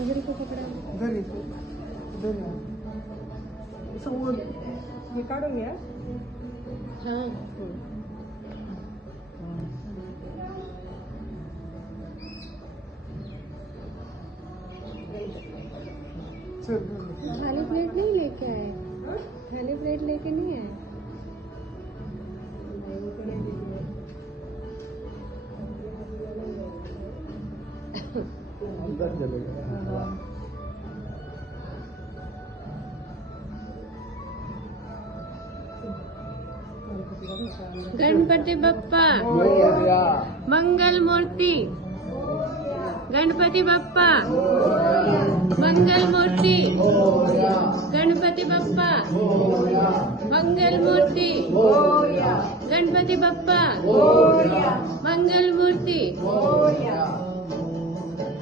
अंजलि को पकड़ा इधर सब वो ये काटोगे यार। हाँ खाली प्लेट नहीं लेके आए, खाली प्लेट लेके नहीं आए। अंदर चलेगा। गणपति बप्पा मंगल मूर्ति, गणपति बप्पा मंगल मूर्ति, गणपति बप्पा मंगल मूर्ति, गणपति बप्पा मंगल मूर्ति।